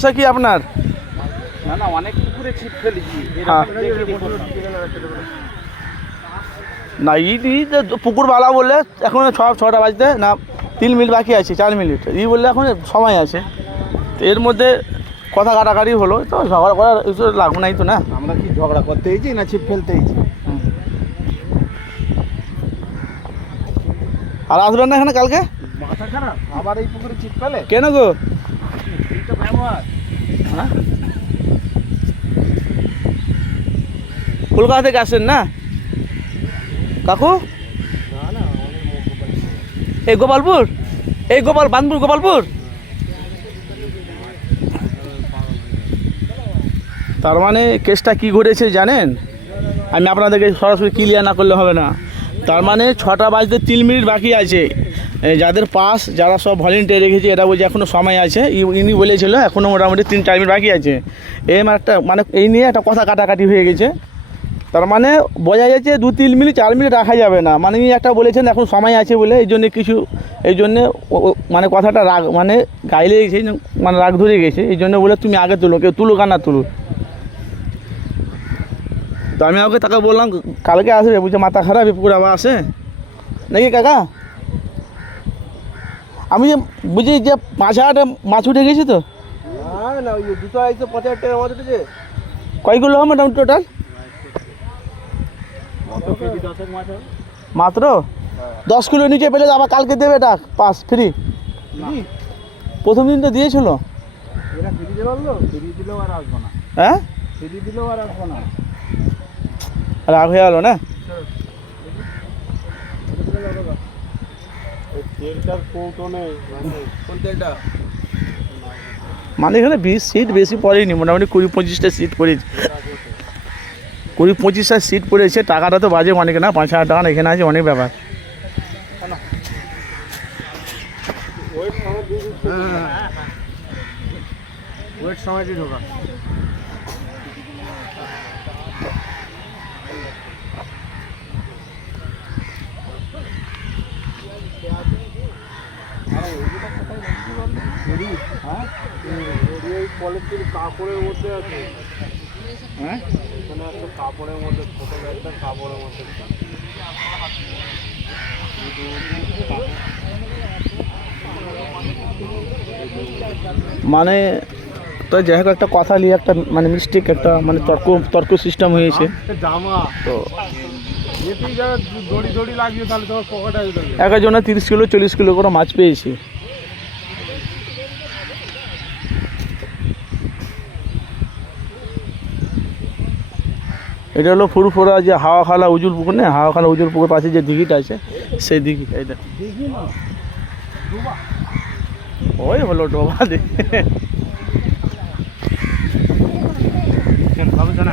সমস্যা কি আপনার? না না অনেক পুকুরে ছিপ ফেলেছি। হ্যাঁ। না পুকুর বালা বললে এখন ছ ছটা বাজতে না তিন মিনিট বাকি আছে চার মিনিট। ই বললে এখন সময় আছে। এর মধ্যে কথা কাটাকাটি হলো তো ঝগড়া করার কিছু লাগবে নাই তো না? আমরা কি ঝগড়া করতে হয়েছি না ছিপ ফেলতে হয়েছি? আর আসবেন না এখানে কালকে? মাথা খারাপ? আবার এই পুকুরে ছিপ ফেলে? কেন গো? কলকাতা থেকে আসেন না? কাকু? এই গোপালপুর? এই গোপাল, বানপুর, গোপালপুর? তার মানে কেসটা কি ঘটেছে জানেন? আমি আপনাদেরকে সরাসরি ক্লিয়ার না করলে হবে না। তার মানে ছটা বাজতে তিন মিনিট বাকি আছে। যাদের পাস, যারা সব ভলেন্টিয়ার রেখেছে, এরা বলছে এখনও সময় আছে। ইনি বলেছিল এখনও মোটামুটি তিন মিনিট বাকি আছে। এম একটা মানে এই নিয়ে একটা কথা কাটাকাটি হয়ে গেছে। তার মানে বোঝা যাচ্ছে দু তিন মিনিট, চার মিনিট রাখা যাবে না। মানে ইনি একটা বলেছেন, এখন সময় আছে বলে, এই জন্যে কিছু, এই জন্যে মানে কথাটা রাগ মানে গাইলে গেছে মানে রাগ ধরে গেছে। এই জন্য বলে তুমি আগে তুলো, কেউ তুলুক আর না তুলুক। তো আমি ওকে তাকে বললাম, কালকে আসবে বুঝছে মাথা খারাপ পুকুর আবার আসে? নাকি কাকা? আমি যে বুঝি যে পাঁচ হাজার মাছ উঠে গেছি তো? পঁচাশ টাকা মাছ উঠেছে। কয়গুলো হবে মোটামুটি টোটাল মাত্র দশ কিলো নিচে পেলে আবার কালকে দেবে এটা পাস ফ্রি প্রথম দিন তো দিয়েছিল? হ্যাঁ? ফিরি দিলেও আর আসব না। রাগ হয়ে গেল না? তেলটার কৌটো নেই কোন তেলটা? মানে এখানে বিশ সিট বেশি পড়েনি মোটামুটি কুড়ি পঁচিশটা সিট পড়েছে। কুড়ি পঁচিশটা সিট পড়েছে টাকাটা তো বাজে অনেক না? পাঁচ হাজার টাকা এখানে আছে অনেক ব্যাপার। ওয়েট সময় দিয়ে ওয়েট দিয়ে ঢোকা পলিথিন কাপড়ের মধ্যে আছে। হ্যাঁ? এখানে একটা কাপড়ের মধ্যে ছোট একটা কাপড়ের মধ্যে। মানে তো যাই হোক একটা কথা নিয়ে একটা মানে মিস্টেক একটা মানে তর্ক তর্ক সিস্টেম হয়েছে। জামা। তো একজনে তিরিশ কিলো চল্লিশ কিলো করে মাছ পেয়েছি। এটা হলো ফুরফুরা যে হাওয়া খালা উজুর পুকুর, না হাওয়া খালা উজুর পুকুর পাশে যে দিঘিটা আছে, সেই দিঘি এটা দেখি। ওই হলো ডোবা না